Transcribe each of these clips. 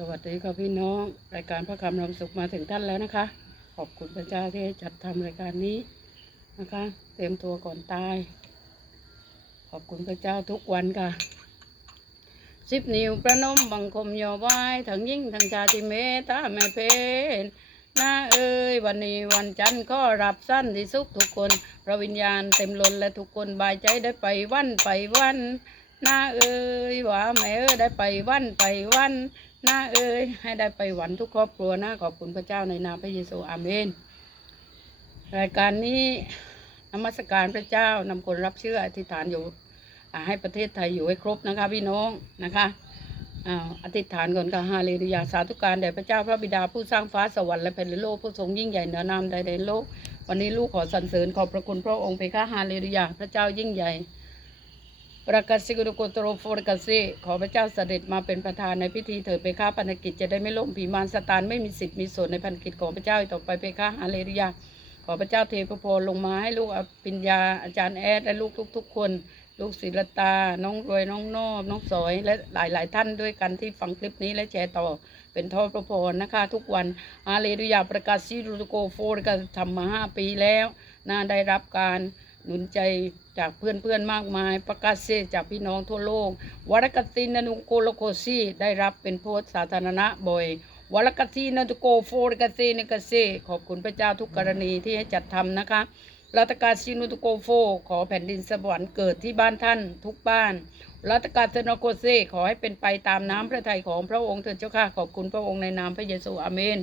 สวัสดีค่ะพี่น้อง รายการพระคำนำสุขมาถึงท่านแล้วนะคะ ขอบคุณพระเจ้าที่จัดทำรายการนี้นะคะ เตรียมตัวก่อนตาย ขอบคุณพระเจ้าทุกวันค่ะสิบนิ้วประนมบังคมโยบายทั้งยิ่งทั้งชาติเมตตาแม่เพนหน้าเอ้ยวันนี้วันจันทร์ก็รับสั้นที่สุขทุกคนพระวิญญาณเต็มล้นและทุกคนบายใจได้ไปวันไปวันหน้าเอ้ยว่าแม่เอ้ยได้ไปวันไปวัน หน้าเอ้ยให้ได้ไปหวันทุกครอบครัวนะขอบคุณพระเจ้าในนามพระเยซูอาเมน รายการนี้นมัสการพระเจ้านำคนรับเชื่ออธิษฐานอยู่ให้ประเทศไทยอยู่ให้ครบนะคะ พี่น้องนะคะอ่าอธิษฐานก่อนค่ะฮาเลลูยาสาธุการแด่พระเจ้าพระบิดาผู้สร้างฟ้าสวรรค์และแผ่นดินโลกผู้ทรงยิ่งใหญ่เหนือนามใดในโลก วันนี้ลูกขอสรรเสริญขอบพระคุณพระองค์เพคะฮาเลลูยาพระเจ้ายิ่งใหญ่ ประกาศสิกุลโกตโรโฟรกาเซขอพระเจ้าเสด็จมาเป็นประธานในพิธีเถิดไปค้าพันธกิจจะได้ไม่ล่มผีมารสตานไม่มีสิทธิ์มีส่วนในพันธกิจของพระเจ้าต่อไปไปค้าฮาเลลูยาขอพระเจ้าเทพพรลงมาให้ลูกอภิญญาอาจารย์แอดและลูกทุก ๆ คน ลูกศิลตา น้องรวยน้องนอบน้องสอยและหลาย ๆ ท่านด้วยกันที่ฟังคลิปนี้และแชร์ต่อเป็นทอดพระพรนะคะ ทุกวันฮาเลลูยาประกาศซิรุโกโฟรกาทำมาห้าปีแล้วน่าได้รับการหนุนใจ จากเพื่อนๆมากมายประกาศเซจากพี่น้องทั่วโลกวรกตินานุโกโลโคซีได้รับเป็นโพสต์สาธารณะบ่อยวรกตินานุโกโฟรกาเซนกเซขอบคุณพระเจ้าทุกกรณีที่ให้จัดทำนะคะรัตกาซินุตุโกโฟ ขอแผ่นดินสวรรค์เกิดที่บ้านท่านทุกบ้านรัตกาเซนโกเซขอให้เป็นไปตามน้ำพระทัยของพระองค์เถิดเจ้าค่ะขอบคุณพระองค์ในนามพระเยซูอาเมน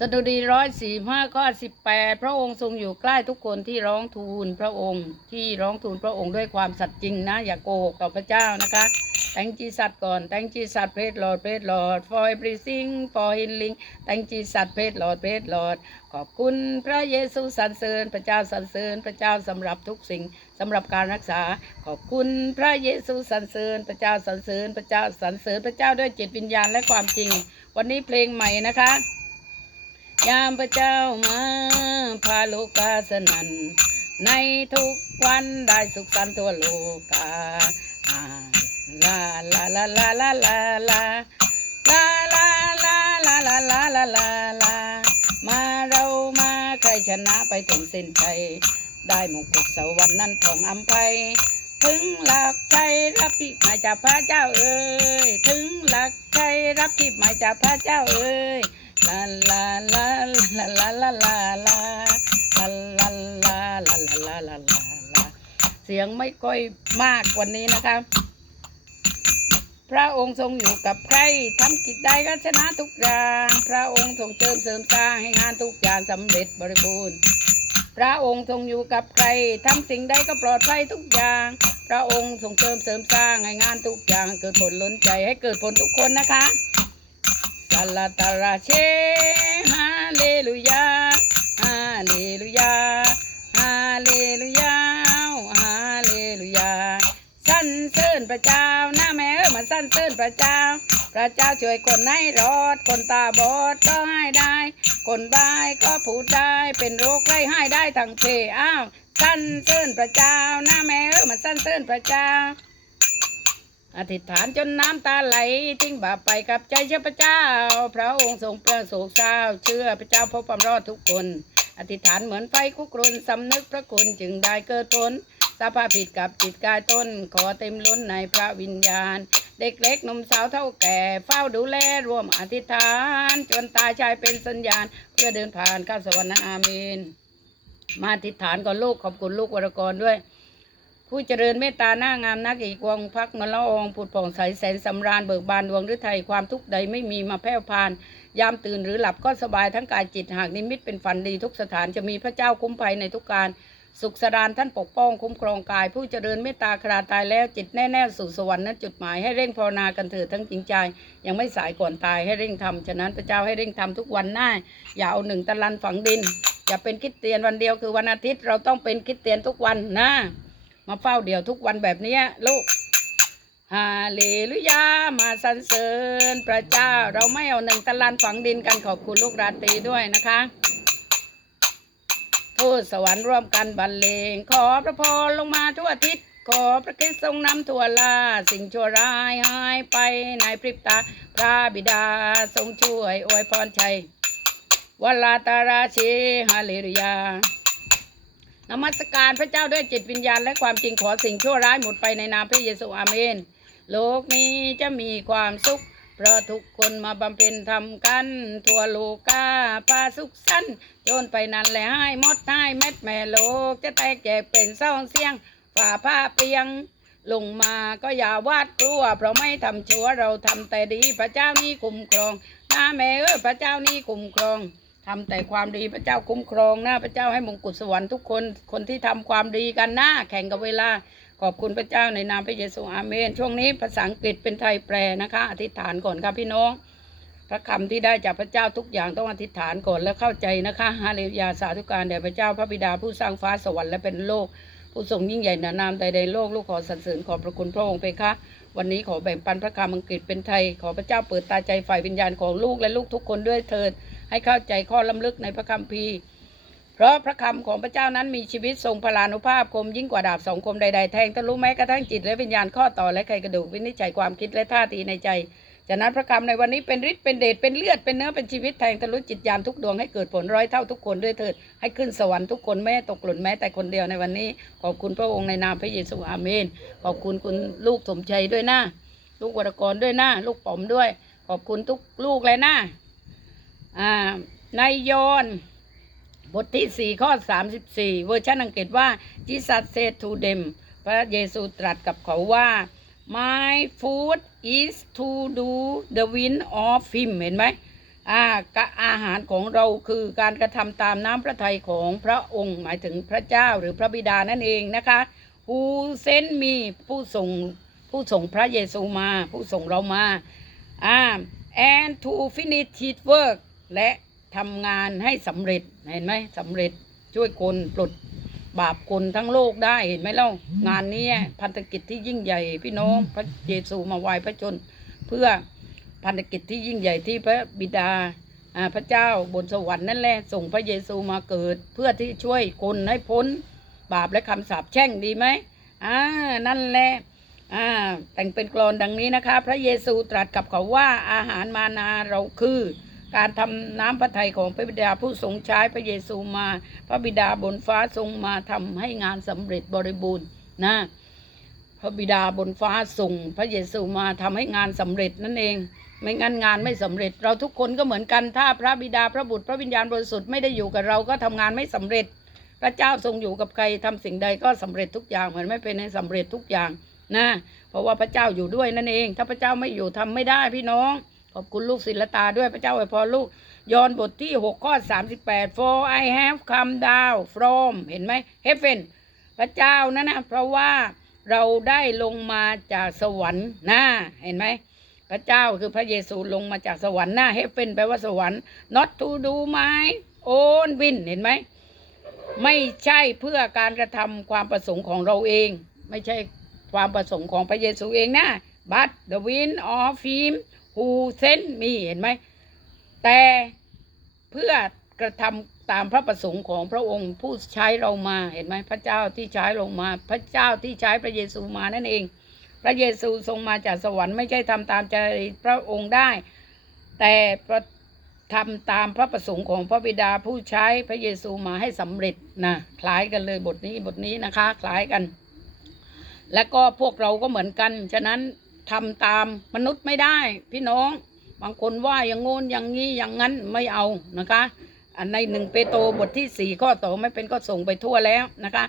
สดุดีร้อยสี่ห้าข้อสิบแปดพระองค์ทรงอยู่ใกล้ทุกคนที่ร้องทูลพระองค์ ที่ร้องทูลพระองค์ด้วยความสัตย์จริงนะ อย่าโกหกต่อพระเจ้านะคะแตงจีสัตก่อนแตงจีสัตเพร e ลอดเพร e ลอด for everything for healing แตงจีสัตเพร e ลอดเพร e ลอด ขอบคุณพระเยซูสรรเสริญพระเจ้าสรรเสริญพระเจ้าสำหรับทุกสิ่งสำหรับการรักษา ขอบคุณพระเยซูสรรเสริญพระเจ้าสรรเสริญพระเจ้าสรรเสริญพระเจ้าด้วยจิตวิญญาณและความจริง วันนี้เพลงใหม่นะคะ ยามพระเจ้ามาพาโลกาสนัน ในทุกวันได้สุขสันต์ทั่วโลกาลาลาลาลาลาลาลาลาลาลาลาลาลาลาลาลามาเรามาใครชนะไปถึงเส้นชัยได้มงกุฎสวรรค์นั้นของอัมภัยถึงหลักใจรับที่มาจากพระเจ้าเอ่ยถึงหลักใจรับที่มาจากพระเจ้าเอ่ย ลาลาลาลาลาลาลาลาลาลาลาลาลาลาลาลาเสียงไม่ค่อยมากกว่านี้นะคะ พระองค์ทรงอยู่กับใครทำกิจใดก็ชนะทุกอย่าง พระองค์ทรงเจิมเสริมสร้างให้งานทุกอย่างสำเร็จบริบูรณ์พระองค์ทรงอยู่กับใครทำสิ่งใดก็ปลอดภัยทุกอย่าง พระองค์ทรงเจิมเสริมสร้างให้งานทุกอย่างเกิดผลล้นใจให้เกิดผลทุกคนนะคะ สาลาตาราเชฮาเลลูยาฮาเลลูยาฮาเลลูยาฮาเลลูยาสั้นเสินพระเจ้าหน้าแม่เออมาสั้นเสินพระเจ้า พระเจ้าช่วยคนให้รอด คนตาบอดก็ให้ได้ คนบายก็พูดได้ เป็นโรคไข้ให้ได้ทั้งเพอ้าวสั้นเสินพระเจ้าหน้าแม่เออมาสั้นเสินพระเจ้า อธิษฐานจนน้ำตาไหล ทิ้งบาปไปกับใจเชื่อพระเจ้า พระองค์ทรงเปลืองโศกเศร้า เชื่อพระเจ้าพบความรอดทุกคน อธิษฐานเหมือนไฟคุกรุนสำนึกพระคุณจึงได้เกิดผลสภาพผิดกับจิตกายต้น ขอเต็มล้นในพระวิญญาณ เด็กเล็กหนุ่มสาวเท่าแก่ เฝ้าดูแลร่วมอธิษฐาน จนตายชายเป็นสัญญาณ เพื่อเดินผ่านข้าสวรรค์นั้นอาเมน มาอธิษฐานก่อนลูกขอบคุณลูกวรกรด้วย ผู้เจริญเมตตาหน้างามนักอีกวงพักเงินละองผุดผ่องใสแสนสำราญเบิกบานดวงฤทัยความทุกข์ใดไม่มีมาแผ่วพาน ยามตื่นหรือหลับก็สบายทั้งกายจิตหากนิมิตเป็นฝันดีทุกสถานจะมีพระเจ้าคุ้มภัยในทุกการสุขสดานท่านปกป้องคุ้มครองกาย ผู้เจริญเมตตาคราตายแล้วจิตแน่ๆสู่สวรรค์นั้นจุดหมายให้เร่งภาวนากันเถิดทั้งจริงใจ ยังไม่สายก่อนตายให้เร่งทำฉะนั้นพระเจ้าให้เร่งทำทุกวันหน้า อย่าเอาหนึ่งตะลันฝังดิน อย่าเป็นคิดเตียนวันเดียวคือวันอาทิตย์เราต้องเป็นคิดเตียนทุกวันนะ มาเฝ้าเดี่ยวทุกวันแบบนี้ลูกฮาเลลูยา มาสรรเสริญพระเจ้า เราไม่เอาหนึ่งตะลันฝังดินกันขอบคุณลูกราตรีด้วยนะคะทูตสวรรค์ร่วมกันบรรเลง ขอพระพรลงมาทั่วอาทิศ ขอพระคริสต์ทรงนำทั่วลา สิ่งชั่วร้ายหายไปในพริบตา พระบิดาทรงช่วยอวยพรชัยวลาตาราชีฮาเลลูยา นมัสการพระเจ้าด้วยจิตวิญญาณและความจริงขอสิ่งชั่วร้ายหมดไปในนามพระเยซูอาเมน โลกนี้จะมีความสุข เพราะทุกคนมาบำเพ็ญทำกัน ทั่วโลกาพาสุขสันต์โจนไปนั่นแหละให้หมดให้เม็ดแม่โลก จะแตกแจกเป็นเศร้าเสียงฝ่าผ้าเปียง ลงมาก็อย่าวาดกลัว เพราะไม่ทำชั่วเราทำแต่ดีพระเจ้านี่คุ้มครองนะแม่เอ้ยพระเจ้านี่คุ้มครอง ทำแต่ความดีพระเจ้าคุ้มครองนะพระเจ้าให้มงกุฎสวรรค์ทุกคนคนที่ทำความดีกันนะแข่งกับเวลาขอบคุณพระเจ้าในนามพระเยซูอาเมน ช่วงนี้ภาษาอังกฤษเป็นไทยแปลนะคะ อธิษฐานก่อนครับพี่น้อง พระคำที่ได้จากพระเจ้าทุกอย่างต้องอธิษฐานก่อนแล้วเข้าใจนะคะฮาเลลูยาสาธุการแด่พระเจ้าพระบิดาผู้สร้างฟ้าสวรรค์และเป็นโลก ผู้ทรงยิ่งใหญ่เหนือนามใดในโลกลูกขอสรรเสริญขอบพระคุณพระองค์ไปค่ะวันนี้ขอแบ่งปันพระคำอังกฤษเป็นไทย ขอพระเจ้าเปิดตาใจฝ่ายวิญญาณของลูกและลูกทุกคนด้วยเถิด ให้เข้าใจข้อล้ำลึกในพระคัมภีร์ เพราะพระคำของพระเจ้านั้นมีชีวิตทรงพลานุภาพคมยิ่งกว่าดาบสองคมใดๆแทงทะลุแม้กระทั่งจิตและวิญญาณข้อต่อและไขกระดูกวินิจฉัยความคิดและท่าทีในใจฉะนั้นพระคำในวันนี้เป็นฤทธิ์เป็นเดชเป็นเลือดเป็นเนื้อเป็นชีวิตแทงทะลุจิตยานทุกดวงให้เกิดผลร้อยเท่าทุกคนด้วยเถิด ให้ขึ้นสวรรค์ทุกคนแม้ตกหล่นแม้แต่คนเดียวในวันนี้ ขอบคุณพระองค์ในนามพระเยซูอาเมน ขอบคุณคุณลูกสมชัยด้วยนะลูกวรกรด้วยนะลูกป๋อมด้วย ขอบคุณทุกลูกเลยนะ อ่าในยอนบทที่ 4 ข้อ 34 เวอร์ชันอังกฤษว่า Jesus said to them พระเยซูตรัสกับเขาว่า my food is to do the will of him เห็นไหมอ่ากะอาหารของเราคือการกระทำตามน้ำพระทัยของพระองค์ หมายถึงพระเจ้าหรือพระบิดานั่นเองนะคะ who sent me ผู้ส่งผู้ส่งพระเยซูมา ผู้ส่งเรามาอ่า and to finish his work และทำงานให้สำเร็จเห็นไหมสำเร็จช่วยคนปลดบาปคนทั้งโลกได้เห็นไหมเล่างานนี้พันธกิจที่ยิ่งใหญ่พี่น้องพระเยซูมาไหว้พระชน เพื่อพันธกิจที่ยิ่งใหญ่ที่พระบิดาอ่าพระเจ้าบนสวรรค์นั่นแหละส่งพระเยซูมาเกิด เพื่อที่ช่วยคนให้พ้นบาปและคำสาปแช่งดีไหมอ่านั่นแหละอ่าแต่งเป็นกลอนดังนี้นะคะ พระเยซูตรัสกับเขาว่าอาหารมานาเราคือ การทำน้ำพระทัยของพระบิดาผู้ทรงใช้พระเยซูมา พระบิดาบนฟ้าทรงมาทำให้งานสำเร็จบริบูรณ์นะพระบิดาบนฟ้าส่งพระเยซูมาทำให้งานสำเร็จนั่นเอง ไม่งั้นงานไม่สำเร็จ เราทุกคนก็เหมือนกันถ้าพระบิดาพระบุตรพระวิญญาณบริสุทธิ์ไม่ได้อยู่กับเราก็ทำงานไม่สำเร็จ พระเจ้าทรงอยู่กับใครทำสิ่งใดก็สำเร็จทุกอย่างเหมือนไม่เป็นให้สำเร็จทุกอย่างนะเพราะว่าพระเจ้าอยู่ด้วยนั่นเอง ถ้าพระเจ้าไม่อยู่ทำไม่ได้พี่น้อง ขอบคุณลูกศิลตาด้วยพระเจ้าอวยพรลูกยอนบทที่ 6 ข้อ 38 for I have come down from เห็นไหม heaven พระเจ้านั่นนะเพราะว่าเราได้ลงมาจากสวรรค์นะเห็นไหมพระเจ้าคือพระเยซูลงมาจากสวรรค์นะ heaven แปลว่าสวรรค์ not to do my own will เห็นไหม ไม่ใช่เพื่อการกระทำความประสงค์ของเราเอง ไม่ใช่ความประสงค์ของพระเยซูเองนะ but the will of him who sent me เห็นไหม แต่เพื่อกระทำตามพระประสงค์ของพระองค์ผู้ใช้เรามาเห็นไหมพระเจ้าที่ใช้เรามา พระเจ้าที่ใช้พระเยซูมานั่นเอง พระเยซูทรงมาจากสวรรค์ไม่ใช่ทำตามใจพระองค์ได้ แต่ทำตามพระประสงค์ของพระบิดาผู้ใช้พระเยซูมาให้สำเร็จนะคล้ายกันเลยบทนี้บทนี้นะคะ คล้ายกัน และก็พวกเราก็เหมือนกัน ฉะนั้น ทำตามมนุษย์ไม่ได้ พี่น้อง บางคนว่าอย่างงู้นอย่างนี้อย่างนั้นไม่เอานะคะอันในหนึ่งเปโตรบทที่สี่ข้อต่อไม่เป็นก็ส่งไปทั่วแล้วนะคะ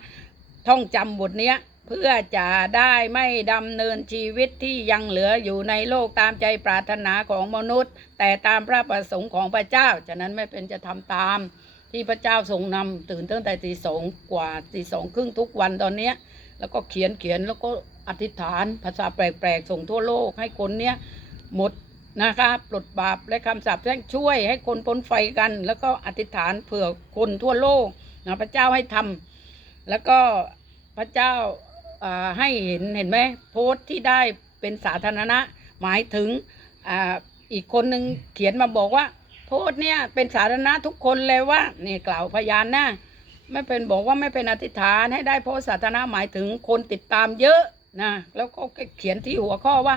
ท่องจำบทเนี้ยเพื่อจะได้ไม่ดำเนินชีวิตที่ยังเหลืออยู่ในโลกตามใจปรารถนาของมนุษย์ แต่ตามพระประสงค์ของพระเจ้า ฉะนั้นไม่เป็นจะทำตามที่พระเจ้าทรงนำตื่นตั้งแต่ตีสองกว่าตีสองครึ่งทุกวันตอนเนี้ยแล้วก็เขียนเขียนแล้วก็ อธิษฐานภาษาแปลกๆ ส่งทั่วโลกให้คนเนี้ยหมดนะคะปลดบาปและคำสาปแช่งช่วยให้คนพ้นไฟกัน แล้วก็อธิษฐานเผื่อคนทั่วโลกนะพระเจ้าให้ทำแล้วก็พระเจ้าให้เห็นเห็นไหมโพสต์ที่ได้เป็นสาธารณะ หมายถึงออีกคนหนึ่งเขียนมาบอกว่า โพสต์เนี่ยเป็นสาธารณะทุกคนเลยว่านี่กล่าวพยานนะไม่เป็นบอกว่าไม่เป็นอธิษฐานให้ได้โพสต์สาธารณะหมายถึงคนติดตามเยอะ นะแล้วก็เขียนที่หัวข้อว่า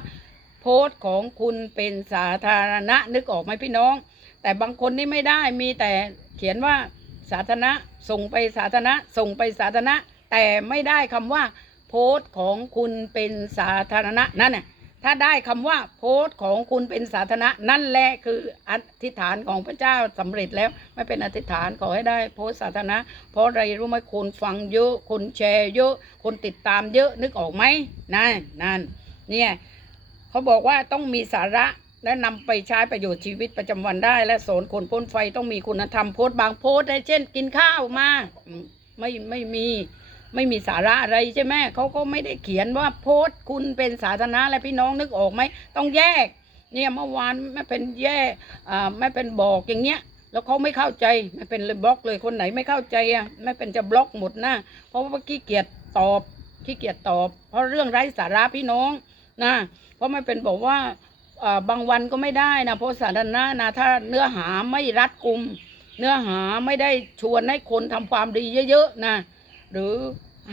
โพสต์ของคุณเป็นสาธารณะนึกออกไหมพี่น้อง แต่บางคนนี่ไม่ได้มีแต่เขียนว่าสาธารณะส่งไปสาธารณะส่งไปสาธารณะแต่ไม่ได้คำว่า โพสต์ของคุณเป็นสาธารณะนั่นน่ะ ถ้าได้คำว่าโพสต์ของคุณเป็นสาธารณะนั่นแหละคืออธิษฐานของพระเจ้าสำเร็จแล้วไม่เป็นอธิษฐานขอให้ได้โพสต์สาธารณะ เพราะอะไรรู้ไหมคนฟังเยอะคนแชร์เยอะคนติดตามเยอะนึกออกไหมนั่นนั่นเนี่ยเขาบอกว่าต้องมีสาระและนำไปใช้ประโยชน์ชีวิตประจำวันได้ และสอนคนพ้นไฟต้องมีคุณธรรมโพสต์บางโพสต์ได้เช่นกินข้าวมาไม่ไม่มี ไม่มีสาระอะไรใช่ไหมเขาก็ไม่ได้เขียนว่าโพสต์คุณเป็นสาธารณะและพี่น้องนึกออกไหมต้องแยก เนี่ยเมื่อวานไม่เป็นแย่อ่าไม่เป็นบอกอย่างเงี้ยแล้วเขาไม่เข้าใจไม่เป็นเลยบล็อกเลยคนไหนไม่เข้าใจอะไม่เป็นจะบล็อกหมดนะเพราะว่าขี้เกียจตอบขี้เกียจตอบ เพราะเรื่องไร้สาระพี่น้องนะเพราะไม่เป็นบอกว่าอ่าบางวันก็ไม่ได้นะเพราะสาธารณะนะถ้าเนื้อหาไม่รัดกุม เนื้อหาไม่ได้ชวนให้คนทำความดีเยอะๆนะ หรือ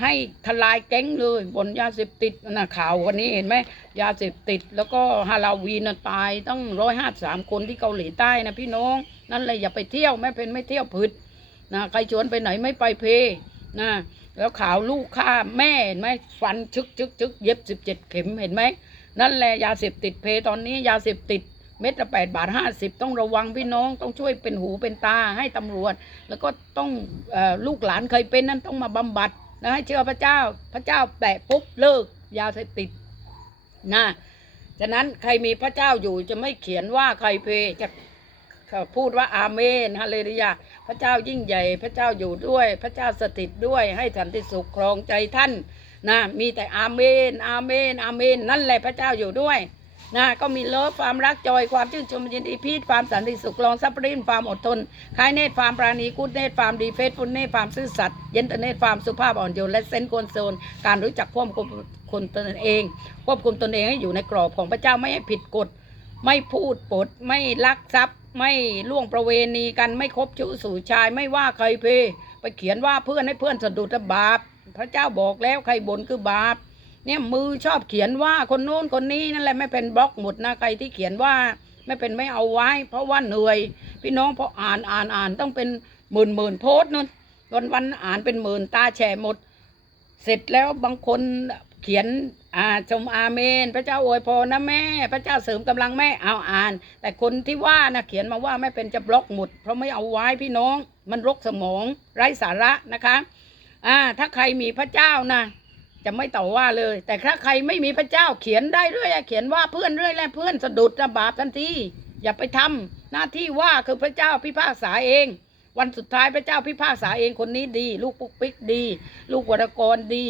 ให้ทลายแก๊งเลยบนยาเสพติดนะข่าววันนี้เห็นไหมยาเสพติด แล้วก็ฮาลาวีนนะตายตั้งร้อยห้าสามคนที่เกาหลีใต้นะพี่น้องนั่นเลยอย่าไปเที่ยวแม่เป็นไม่เที่ยวพืดนะใครชวนไปไหนไม่ไปเพนะแล้วข่าวลูกฆ่าแม่เห็นไหมฟันชึกชึกชึกเย็บสิบเจ็ดเข็มเห็นไหมนั่นแหละยาเสพติดเพตอนนี้ยาเสพติด เม็ดละแปดบาทห้าสิบต้องระวังพี่น้องต้องช่วยเป็นหูเป็นตาให้ตำรวจ แล้วก็ต้องออลูกหลานเคยเป็นนั้นต้องมาบำบัดนะให้เชื่อพระเจ้าพระเจ้าแตะปุ๊บเลิกยาเสพติดนะฉะนั้นใครมีพระเจ้าอยู่จะไม่เขียนว่าใครเพจะพูดว่าอาเมนฮาเลลูยาพระเจ้ายิ่งใหญ่พระเจ้าอยู่ด้วย พระเจ้าสถิตด้วยให้สันติสุขครองใจท่านนะมีแต่อาเมนอาเมนอาเมน นั่นแหละพระเจ้าอยู่ด้วย นะก็มีเลิฟความรักจอยความชื่นชมยินดีพีทความสันติสุขลองซับรินความอดทนคายเนตความปราณีกูดเนตความดีเฟสฟุนเนตความซื่อสัตย์เย็นตเนตความสุภาพอ่อนโยนและเซนโกนโซน การรู้จักควบคุมคนตนเอง ควบคุมตนเองให้อยู่ในกรอบของพระเจ้าไม่ให้ผิดกฎ ไม่พูดปดไม่ลักทรัพย์ ไม่ล่วงประเวณีกันไม่คบชู้สู่ชายไม่ว่าใครเพ ไปเขียนว่าเพื่อนให้เพื่อนสะดุดบาป พระเจ้าบอกแล้วใครบ่นคือบาป เนี่ยมือชอบเขียนว่าคนโน้นคนนี้นั่นแหละไม่เป็นบล็อกหมดนะใครที่เขียนว่าไม่เป็นไม่เอาไว้ เพราะว่าเหนื่อย พี่น้องพออ่านอ่านอ่านต้องเป็นหมื่นหมื่นโพสต์นั่นวันวันอ่านเป็นหมื่นตาแฉะหมด เสร็จแล้วบางคนเขียนอ่าชมอาเมน พระเจ้าอวยพรนะแม่ พระเจ้าเสริมกำลังแม่เอาอ่าน แต่คนที่ว่านะเขียนมาว่าไม่เป็นจะบล็อกหมด เพราะไม่เอาไว้พี่น้อง มันรกสมองไร้สาระนะคะอ่าถ้าใครมีพระเจ้านะ จะไม่ต่อว่าเลย แต่ถ้าใครไม่มีพระเจ้าเขียนได้เรื่อยเขียนว่าเพื่อนเรื่อยและเพื่อนสะดุดนะบาปทันทีอย่าไปทำหน้าที่ว่าคือพระเจ้าพิพากษาเอง วันสุดท้ายพระเจ้าพิพากษาเองคนนี้ดี ลูกปุ๊กปิ๊กดี ลูกวรกรดี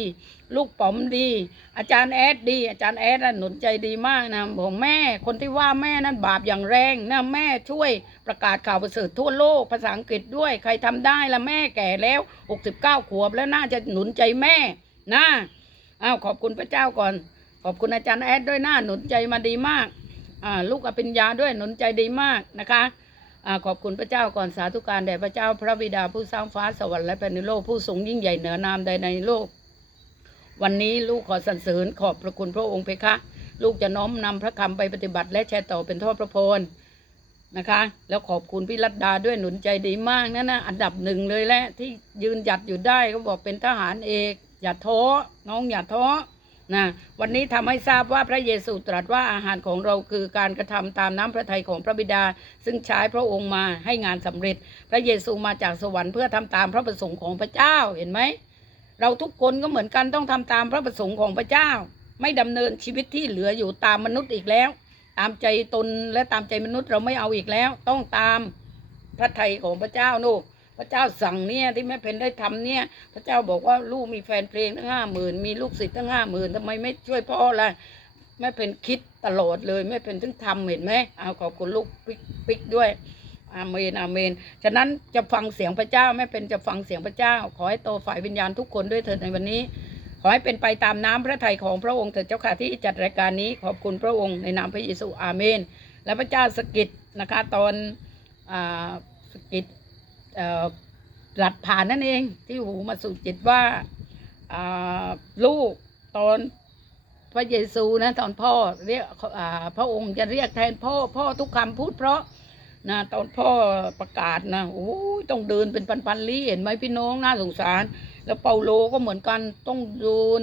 ลูกป๋อมดี อาจารย์แอดดี อาจารย์แอดน่ะหนุนใจดีมากนะบอกแม่ คนที่ว่าแม่นั้นบาปอย่างแรงนะแม่ช่วยประกาศข่าวประเสริฐทั่วโลกภาษาอังกฤษด้วยใครทำได้ละแม่แก่แล้ว 69 ขวบแล้วน่าจะหนุนใจแม่นะ อ้าวขอบคุณพระเจ้าก่อน ขอบคุณอาจารย์แอดด้วยหนะหนุนใจมาดีมากอ่าลูกอภิญญาด้วยหนุนใจดีมากนะคะอ่าขอบคุณพระเจ้าก่อนสาธุการแด่พระเจ้าพระบิดาผู้สร้างฟ้าสวรรค์และแผ่นดินโลกผู้ทรงยิ่งใหญ่เหนือนามใดในโลก วันนี้ลูกขอสรรเสริญขอบพระคุณพระองค์เพคะ ลูกจะน้อมนำพระคำไปปฏิบัติและแชร์ต่อเป็นทอดพระพรนะคะ แล้วขอบคุณพี่รัตดาด้วยหนุนใจดีมากนั่นนะอันดับหนึ่งเลยแหละที่ยืนหยัดอยู่ได้ก็บอกเป็นทหารเอก อย่าท้อน้องอย่าท้อนะวันนี้ทำให้ทราบว่าพระเยซูตรัสว่าอาหารของเราคือการกระทำตามน้ำพระทัยของพระบิดา ซึ่งใช้พระองค์มาให้งานสำเร็จ พระเยซูมาจากสวรรค์เพื่อทำตามพระประสงค์ของพระเจ้าเห็นไหมเราทุกคนก็เหมือนกันต้องทำตามพระประสงค์ของพระเจ้า ไม่ดำเนินชีวิตที่เหลืออยู่ตามมนุษย์อีกแล้ว ตามใจตนและตามใจมนุษย์เราไม่เอาอีกแล้ว ต้องตามพระทัยของพระเจ้านู่น ระเจ้าสั่งเนี่ยที่แม่เพนได้ทำเนี่ย พระเจ้าบอกว่าลูกมีแฟนเพลงตั้งห้าหมื่นมีลูกศิษย์ตั้งห้าหมื่นทำไมไม่ช่วยพ่อล่ะแม่เพนคิดตลอดเลยแม่เพนถึงทำเห็นไหมเอาขอบคุณลูกปิ๊กด้วยอาเมนอาเมน ฉะนั้นจะฟังเสียงพระเจ้าไม่เป็นจะฟังเสียงพระเจ้า ขอให้โตฝ่ายวิญญาณทุกคนด้วยเถิดในวันนี้ ขอให้เป็นไปตามน้ำพระทัยของพระองค์เถิดเจ้าค่ะที่จัดรายการนี้ขอบคุณพระองค์ในนามพระเยซูอาเมน และพระเจ้าสกิดนะคะตอนอาสกิด หลัดผ่านนั่นเอง ที่หูมาสู่จิตว่าลูกตอนพระเยซูนะตอนพ่อเรียกพระองค์จะเรียกแทนพ่อพ่อทุกคำพูดเพราะนะตอนพ่อประกาศนะโอ้ยต้องเดินเป็นปันๆลี้เห็นไหมพี่น้องน่าสงสาร แล้วเปาโลก็เหมือนกันต้องเดิน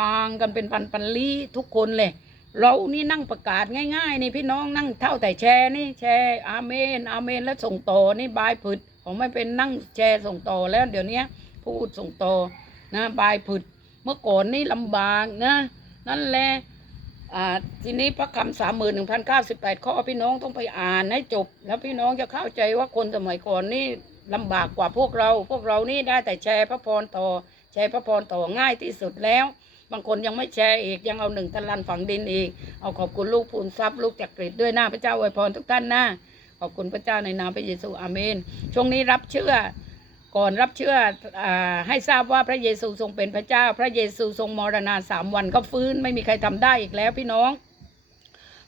ทางกันเป็นปันๆลี้ทุกคนเลยเรานี่นั่งประกาศง่ายๆนี่พี่น้องนั่งเท่าแต่แชร์นี่แชร์อาเมนอาเมน แล้วส่งต่อนี่บายผึด ผมไม่เป็นนั่งแชร์ส่งต่อแล้วเดี๋ยวนี้พูดส่งต่อนะบายผึดเมื่อก่อนนี่ลำบากนะ นั่นแหละอ่าทีนี้พระคำสามหมื่นหนึ่งพันเก้าสิบแปดข้อพี่น้องต้องไปอ่านให้จบ แล้วพี่น้องจะเข้าใจว่าคนสมัยก่อนนี่ลำบากกว่าพวกเรา พวกเรานี่ได้แต่แชร์พระพรต่อ แชร์พระพรต่อง่ายที่สุดแล้ว บางคนยังไม่แชร์อีกยังเอาหนึ่งตะลันฝังดินอีก เอาขอบคุณลูกพูนทรัพย์ลูกจักริดด้วยหน้าพระเจ้าอวยพรทุกท่านนะข อบคุณพระเจ้าในนามพระเยซูอาเมน ช่วงนี้รับเชื่อก่อนรับเชื่ออให้ทราบว่าพระเยซูทรงเป็นพระเจ้า พระเยซูทรงมรณาสามวันก็ฟื้นไม่มีใครทำได้อีกแล้วพี่น้อง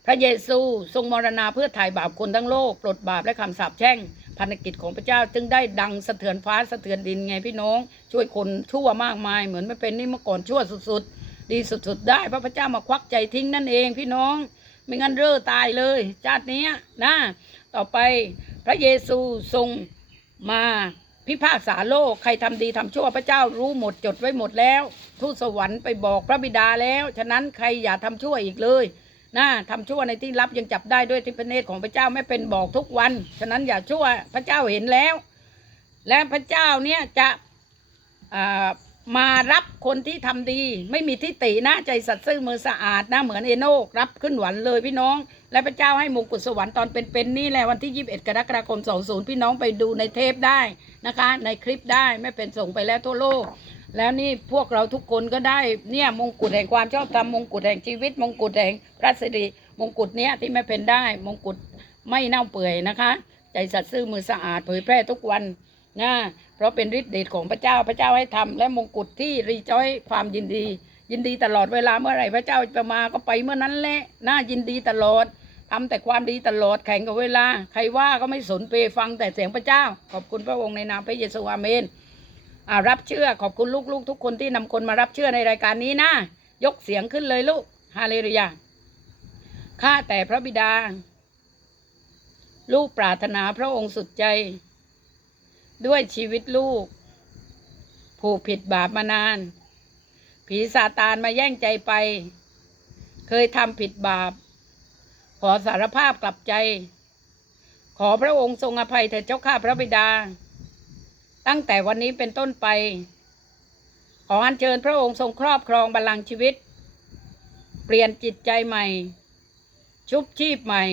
พระเยซูทรงมรณาเพื่อไถ่บาปคนทั้งโลก ปลดบาปและคำสาปแช่งพันธกิจของพระเจ้าจึงได้ดังสะเทือนฟ้าสะเทือนดินไงพี่น้อง ช่วยคนชั่วมากมาย เหมือนไม่เป็นนี่เมื่อก่อนชั่วสุดๆ ดีสุดๆ ได้เพราะพระเจ้ามาควักใจทิ้งนั่นเองพี่น้อง ไม่งั้นเร่อตายเลย ชาตินี้นะ ต่อไปพระเยซูทรงมาพิพากษาโลกใครทำดีทำชั่วพระเจ้ารู้หมดจดไว้หมดแล้ว ทูตสวรรค์ไปบอกพระบิดาแล้ว ฉะนั้นใครอย่าทำชั่วอีกเลยนะทำชั่วในที่ลับยังจับได้ด้วยทิพเนตรของพระเจ้าไม่เป็นบอกทุกวัน ฉะนั้นอย่าชั่วพระเจ้าเห็นแล้ว และพระเจ้าเนี่ยจะอ่า มารับคนที่ทำดี ไม่มีทิฏฐินะใจสัตย์ซื่อมือสะอาดนะเหมือนเอโนกรับขึ้นหวันเลยพี่น้อง และพระเจ้าให้มงกุฎสวรรค์ตอนเป็นๆนี่แหละวันที่ 21 กรกฎาคม 20 พี่น้องไปดูในเทปได้นะคะ ในคลิปได้ไม่เป็นส่งไปแล้วทั่วโลก แล้วนี่พวกเราทุกคนก็ได้เนี่ยมงกุฎแห่งความชอบธรรมมงกุฎแห่งชีวิต มงกุฎแห่งพระสิริมงกุฎเนี้ยที่ไม่เป็นได้ มงกุฎไม่เน่าเปื่อยนะคะ ใจสัตย์ซื่อมือสะอาดเผยแพร่ทุกวัน นะเพราะเป็นฤทธิ์เดชของพระเจ้าพระเจ้าให้ทำและมงกุฎที่รีจอยความยินดี ยินดีตลอดเวลาเมื่อไหร่พระเจ้าจะมาก็ไปเมื่อนั้นแหละน่ายินดีตลอดทำแต่ความดีตลอดแข่งกับเวลา ใครว่าก็ไม่สนเปฟังแต่เสียงพระเจ้า ขอบคุณพระองค์ในนามพระเยซูอาเมนรับเชื่อขอบคุณลูกๆ ทุกคนที่นำคนมารับเชื่อในรายการนี้นะยกเสียงขึ้นเลยลูกฮาเลลูยาข้าแต่พระบิดา ลูกปรารถนาพระองค์สุดใจ ด้วยชีวิตลูก ผูกผิดบาปมานาน ผีซาตานมาแย่งใจไป เคยทำผิดบาป ขอสารภาพกลับใจ ขอพระองค์ทรงอภัยเถิดเจ้าข้าพระบิดา ตั้งแต่วันนี้เป็นต้นไป ขออัญเชิญพระองค์ทรงครอบครองบัลลังก์ชีวิต เปลี่ยนจิตใจใหม่ ชุบชีพใหม่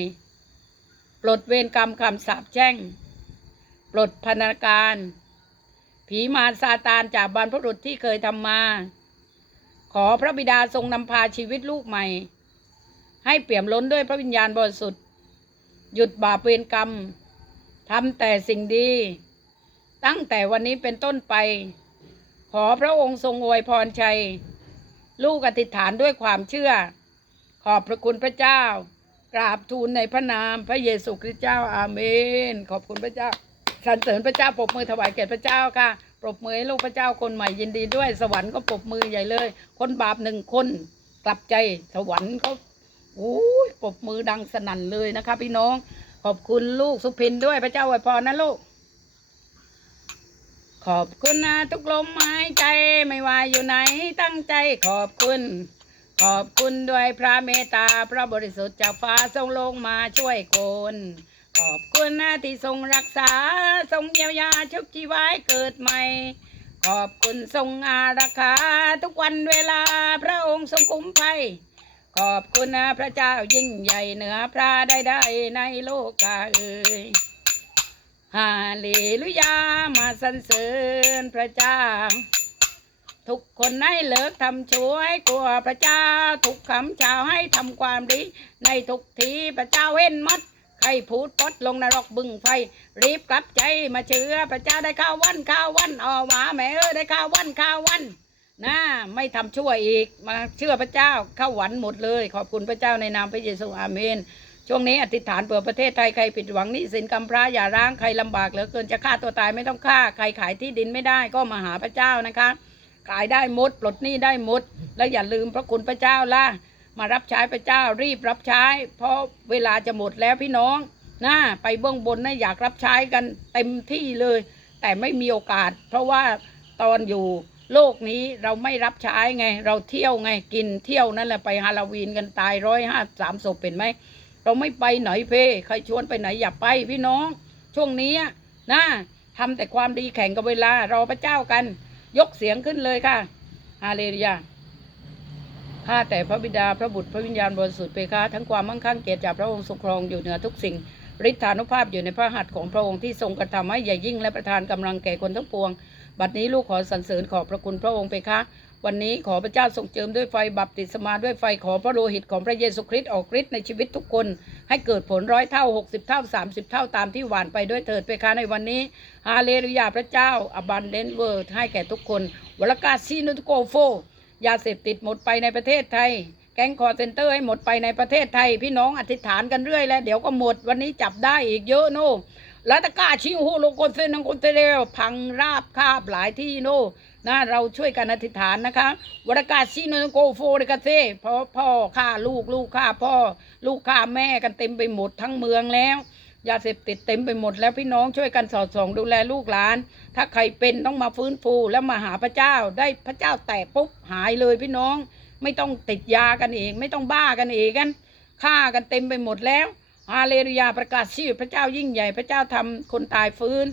ปลดเวรกรรมคำสาปแช่ง ปลดพนาการ ผีมารซาตานจากบรรพบุรุษที่เคยทำมา ขอพระบิดาทรงนำพาชีวิตลูกใหม่ ให้เปี่ยมล้นด้วยพระวิญญาณบริสุทธิ์ หยุดบาปเวรกรรมทำแต่สิ่งดี ตั้งแต่วันนี้เป็นต้นไป ขอพระองค์ทรงอวยพรชัย ลูกอธิษฐานด้วยความเชื่อ ขอบพระคุณพระเจ้ากราบทูลในพระนามพระเยซูคริสต์เจ้าอาเมน ขอบคุณพระเจ้า สรรเสริญพระเจ้าปรบมือถวายแก่พระเจ้าค่ะ ปรบมือให้ลูกพระเจ้าคนใหม่ยินดีด้วย สวรรค์ก็ปรบมือใหญ่เลย คนบาปหนึ่งคนกลับใจสวรรค์เขาโอ้ยปรบมือดังสนั่นเลยนะคะ พี่น้อง ขอบคุณลูกสุพินด้วยพระเจ้าอวยพรนะลูก ขอบคุณนะทุกลมหายใจไม่ว่าอยู่ไหนตั้งใจขอบคุณ ขอบคุณด้วยพระเมตตาพระบริสุทธิ์จากฟ้าทรงลงมาช่วยคน ขอบคุณนะที่ทรงรักษา ทรงเยียวยาชุบชีวายเกิดใหม่ ขอบคุณทรงอารักขาทุกวันเวลาพระองค์ทรงคุ้มภัย ขอบคุณนะพระเจ้ายิ่งใหญ่เหนือพระใดๆในโลกกาเอ่ยฮาเลลูยามาสรรเสริญพระเจ้า ทุกคนให้เลิกทำช่วยกลัวพระเจ้า ทุกคำชาวให้ทำความดี ในทุกทีพระเจ้าเว้นมัด ใครพูดปดลงนรกบึงไฟ รีบกลับใจมาเชื่อพระเจ้าได้ข้าววันข้าววันออกมาแม่เออได้ข้าววันข้าววันนะไม่ทำชั่วอีกมาเชื่อพระเจ้าเข้าหวันหมดเลย ขอบคุณพระเจ้าในนามพระเยซูอาเมน ช่วงนี้อธิษฐานเผื่อประเทศไทยใครผิดหวังนี้สินกำพร้าอย่าร้างใครลำบากเหลือเกินจะฆ่าตัวตายไม่ต้องฆ่าใครขายที่ดินไม่ได้ก็มาหาพระเจ้านะคะ ขายได้หมดปลดหนี้ได้หมด แล้วอย่าลืมพระคุณพระเจ้าล่ะ มารับใช้พระเจ้ารีบรับใช้ เพราะเวลาจะหมดแล้วพี่น้องนะไปเบื้องบนนะอยากรับใช้กันเต็มที่เลย แต่ไม่มีโอกาส เพราะว่าตอนอยู่โลกนี้เราไม่รับใช้ไง เราเที่ยวไงกินเที่ยวนั่นแหละไปฮาโลวีนกันตายร้อยห้าสามศพเป็นไหมเราไม่ไปไหนเพใครชวนไปไหนอย่าไปพี่น้อง ช่วงนี้นะทำแต่ความดีแข่งกับเวลารอพระเจ้ากัน ยกเสียงขึ้นเลยค่ะฮาเลลูยา ข้าแต่พระบิดาพระบุตรพระวิญญาณบริสุทธิ์เพคะทั้งความมั่งคั่งเกียรติจากพระองค์ทรงครองอยู่เหนือทุกสิ่งฤทธานุภาพอยู่ในพระหัตถ์ของพระองค์ที่ทรงกระทำให้ใหญ่ยิ่งและประทานกำลังแก่คนทั้งปวง บัดนี้ลูกขอสรรเสริญขอบพระคุณพระองค์เพคะวันนี้ขอพระเจ้าทรงเจิมด้วยไฟบัพติศมาด้วยไฟขอพระโลหิตของพระเยซูคริสต์ออกฤทธิ์ในชีวิตทุกคน ให้เกิดผลร้อยเท่า 60 เท่า 30 เท่าตามที่หวานไปด้วยเถิดเพคะในวันนี้ ฮาเลลูยาพระเจ้าอบันเดนเวิร์ให้แก่ทุกคนวลกาซีนุตโกโฟ ยาเสพติดหมดไปในประเทศไทย แก๊งคอร์เซนเตอร์ให้หมดไปในประเทศไทย พี่น้องอธิษฐานกันเรื่อยแล้วเดี๋ยวก็หมดวันนี้จับได้อีกเยอะโน่แล้วตะกาชิวโฮโลโกเซนังโกเตเรพังราบคาบหลายที่โน่นะเราช่วยกันอธิษฐานนะคะวรากาชิโนโกโฟเดกาเซเพราะพ่อฆ่าลูกลูกฆ่าพ่อ ลูกฆ่าแม่กันเต็มไปหมดทั้งเมืองแล้ว ยาเสพติดเต็มไปหมดแล้วพี่น้องช่วยกันสอดส่องดูแลลูกหลาน ถ้าใครเป็นต้องมาฟื้นฟูแล้วมาหาพระเจ้า ได้พระเจ้าแตะปุ๊บหายเลยพี่น้อง ไม่ต้องติดยากันเอง ไม่ต้องบ้ากันเองกันฆ่ากันเต็มไปหมดแล้วฮาเลลูยาประกาศชื่อพระเจ้ายิ่งใหญ่พระเจ้าทำคนตายฟื้น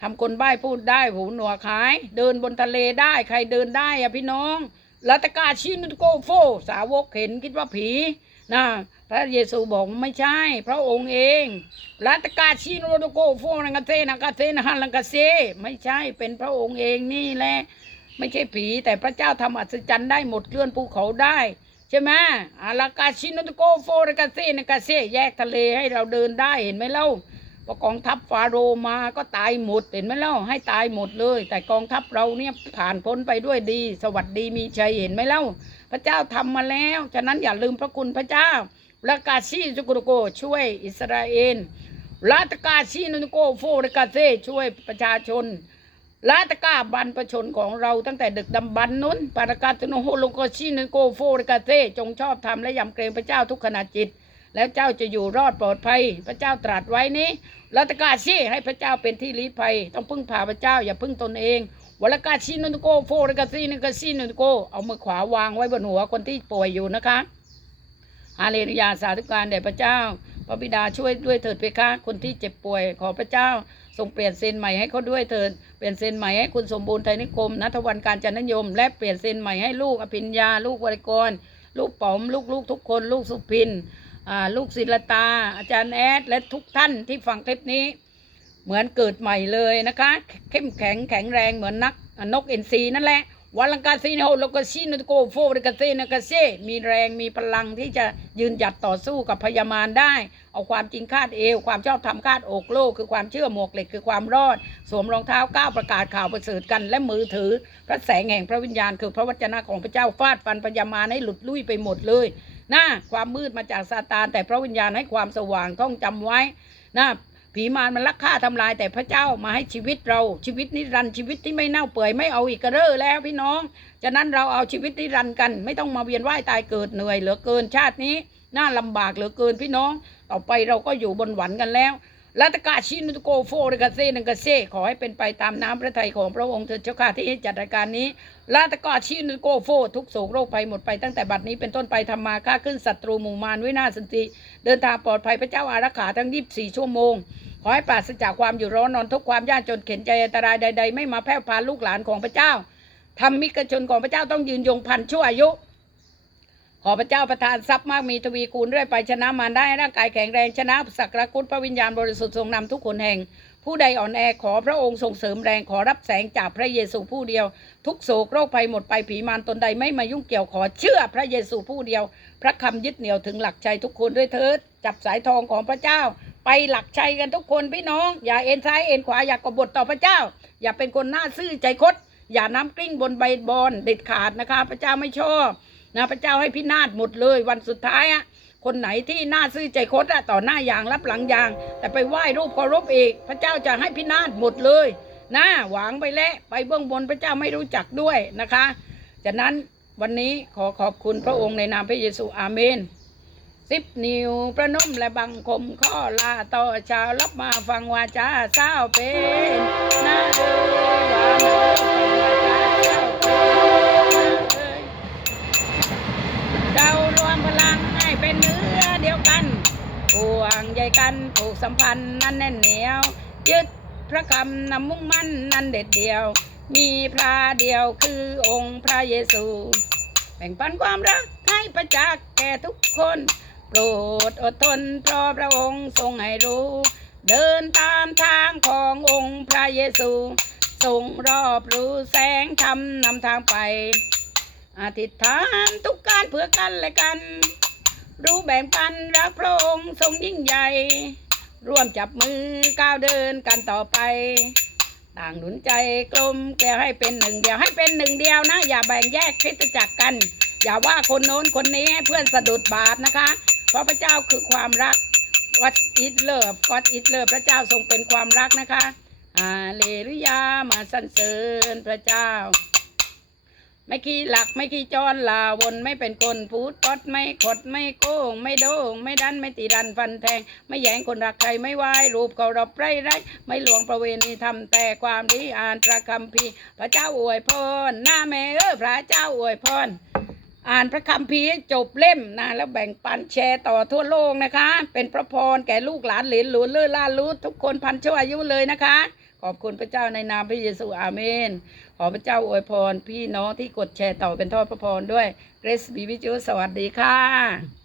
ทำคนใบ้พูดได้หูหนวกหาย เดินบนทะเลได้ใครเดินได้อะพี่น้องลัตกาชินุโกโฟ สาวกเห็นคิดว่าผีนะ ระเยซูบอกไม่ใช่ พระองค์เองลัตกาชินุโกโฟนังกาเซนังกาเซนะฮันลังกาเซไม่ใช่เป็นพระองค์เองนี่แหละไม่ใช่ผี แต่พระเจ้าทำอัศจรรย์ได้หมดเคลื่อนภูเขาได้ใช่ไหมอาลากาชินโตโกโฟรกาเซนังกาเซแยกทะเลให้เราเดินได้เห็นไหมเล่าพอกองทัพฟาโรมาก็ตายหมดเห็นไหมเล่าให้ตายหมดเลย แต่กองทัพเราเนี่ยผ่านพ้นไปด้วยดี สวัสดีมีชัยเห็นไหมเล่า พระเจ้าทำมาแล้ว ฉะนั้นอย่าลืมพระคุณพระเจ้า ลากาชีจุกุโกช่วยอิสราเอลลาตกาชีนุโกโฟรกาเซช่วยประชาชนลาตกาบรรพชนของเราตั้งแต่ดึกดำบรรนุนปารกาตโนโฮลโกชินโกโฟรกาเซจงชอบธรรมและยำเกรงพระเจ้าทุกขณะจิต แล้วเจ้าจะอยู่รอดปลอดภัย พระเจ้าตรัสไว้นี้ลาตกาชีให้พระเจ้าเป็นที่ลี้ภัย ต้องพึ่งพาพระเจ้าอย่าพึ่งตนเองวลกาชินโกโฟรกาซีนุกาซีนโกเอามือขวาวางไว้บนหัวคนที่ป่วยอยู่นะคะ ฮาเลลูยาสาธุการแด่พระเจ้าพระบิดาช่วยด้วยเถิดเพคะคนที่เจ็บป่วย ขอพระเจ้าทรงเปลี่ยนเซนใหม่ให้เขาด้วยเถิดเปลี่ยนเซนใหม่ให้คุณสมบูรณ์ไทยนิคมนัทวันการจันทนยม และเปลี่ยนเซนใหม่ให้ลูกอภิญญาลูกวริกร ลูกป๋อมลูกลูกทุกคน ลูกสุพินลูกศิลตา อาจารย์แอดและทุกท่านที่ฟังคลิปนี้ เหมือนเกิดใหม่เลยนะคะ เข้มแข็งแข็งแรงเหมือนนักนกเอ็นซีนั่นแหละ วันลังกาซีโนโลกซีนโกโฟรกาเซนกาเซมีแรงมีพลังที่จะยืนหยัดต่อสู้กับพยามารได้ เอาความจริงคาดเอว ความชอบธรรมคาดอกโลก คือความเชื่อหมวกเหล็กคือความรอด สวมรองเท้าก้าวประกาศข่าวประเสริฐกัน และมือถือ พระแสงแห่งพระวิญญาณ คือพระวจนะของพระเจ้าฟาดฟันพยามารให้หลุดลุ่ยไปหมดเลยนะความมืดมาจากซาตานแต่พระวิญญาณให้ความสว่างต้องจำไว้นะ ผีมารมันลักฆ่าทำลายแต่พระเจ้ามาให้ชีวิตเราชีวิตนิรันดร์ชีวิตที่ไม่เน่าเปื่อยไม่เอาอีกกระเร่อแล้วพี่น้องฉะนั้นเราเอาชีวิตนิรันดร์กัน ไม่ต้องมาเวียนว่ายตายเกิดเหนื่อยเหลือเกินชาตินี้น่าลำบากเหลือเกินพี่น้อง ต่อไปเราก็อยู่บนหวันกันแล้ว รัตกาชินุโกโฟรกาเซนังกาเซขอให้เป็นไปตามน้ำพระทัยของพระองค์เถิดเจ้าข้าที่จัดรายการนี้รัตกาชินุโกโฟ ทุกโศกโรคภัยหมดไปตั้งแต่บัดนี้เป็นต้นไปทำมาค้าขึ้นศัตรูหมู่มารวินาสันติเดินทางปลอดภัยพระเจ้าอารักขาทั้ง24ชั่วโมง ขอให้ปราศจากความอยู่ร้อนนอนทุกความยากจนเข็นใจอันตรายใด ๆ ไม่มาแพร่พานลูกหลานของพระเจ้าทำมิกชนของพระเจ้าต้องยืนยงพันชั่วอายุ ขอพระเจ้าประทานทรัพย์มากมีทวีคูณเรื่อยไปชนะมารได้ร่างกายแข็งแรงชนะสักรกุศพระวิญญาณบริสุทธิ์ทรงนำทุกคนแห่ง ผู้ใดอ่อนแอขอพระองค์ทรงเสริมแรงขอรับแสงจากพระเยซูผู้เดียว ทุกโศกโรคภัยหมดไปผีมารตนใดไม่มายุ่งเกี่ยวขอเชื่อพระเยซูผู้เดียว พระคำยึดเหนี่ยวถึงหลักใจทุกคนด้วยเถิดจับสายทองของพระเจ้า ไปหลักชัยกันทุกคนพี่น้อง อย่าเอ็นซ้ายเอ็นขวาอย่ากกบฏต่อพระเจ้า อย่าเป็นคนหน้าซื่อใจคดอย่าน้ำกลิ้งบนใบบอนเด็ดขาดนะคะ พระเจ้าไม่ชอบ นะพระเจ้าให้พินาศหมดเลยวันสุดท้ายอะคนไหนที่หน้าซื่อใจคดอะต่อหน้าอย่างรับหลังอย่าง แต่ไปไหว้รูปเคารพอีกพระเจ้าจะให้พินาศหมดเลยนะหวังไปแล้วไปเบื้องบนพระเจ้าไม่รู้จักด้วยนะคะจากนั้นวันนี้ขอขอบคุณพระองค์ในนามพระเยซูอาเมนสิบนิ้วประนมและบังคมข้อลาต่อชาวรับมาฟังวาจาเศร้าเป็นนา สัมพันธ์นั้นแน่นเหนียวยึดพระคำนำมุ่งมั่นนั้นเด็ดเดียว มีพระเดียวคือองค์พระเยซู แบ่งปันความรักให้ประจักษ์แก่ทุกคน โปรดอดทนเพราะพระองค์ทรงให้รู้ เดินตามทางขององค์พระเยซู ทรงรอบรู้แสงธรรมนำทางไปอธิษฐานทุกการเพื่อกันและกัน รู้แบ่งปันรักพระองค์ทรงยิ่งใหญ่ ร่วมจับมือก้าวเดินกันต่อไป ต่างหนุนใจกลมแกให้เป็นหนึ่งเดียวให้เป็นหนึ่งเดียวนะ อย่าแบ่งแยกคริสตจักกัน อย่าว่าคนโน้นคนนี้เพื่อนสะดุดบาปนะคะ เพราะพระเจ้าคือความรัก What is love God is love พระเจ้าทรงเป็นความรักนะคะฮาเลลูยามาสรรเสริญพระเจ้า ไม่ขี้หลักไม่ขี้จรลาวนไม่เป็นคนพูดปดไม่ขดไม่โกงไม่โดงไม่ดันไม่ตีรันฟันแทง ไม่แย่งคนรักใครไม่ไหวรูปเคารพไร้ไรไม่หลวงประเวณีทำแต่ความดีอ่านพระคัมภีร์พระเจ้าอวยพรหน้าแม่เออพระเจ้าอวยพรอ่านพระคัมภีร์จบเล่มนะแล้วแบ่งปันแชร์ต่อทั่วโลกนะคะ เป็นพระพรแก่ลูกหลานเหลนหลวนเลื่อล่ารู้ทุกคนพันชั่วอายุเลยนะคะ ขอบคุณพระเจ้าในนามพระเยซูอาเมนขอพระเจ้าอวยพร พี่น้องที่กดแชร์ต่อเป็นทอดพระพรด้วยเกรซบีวิจูสวัสดีค่ะ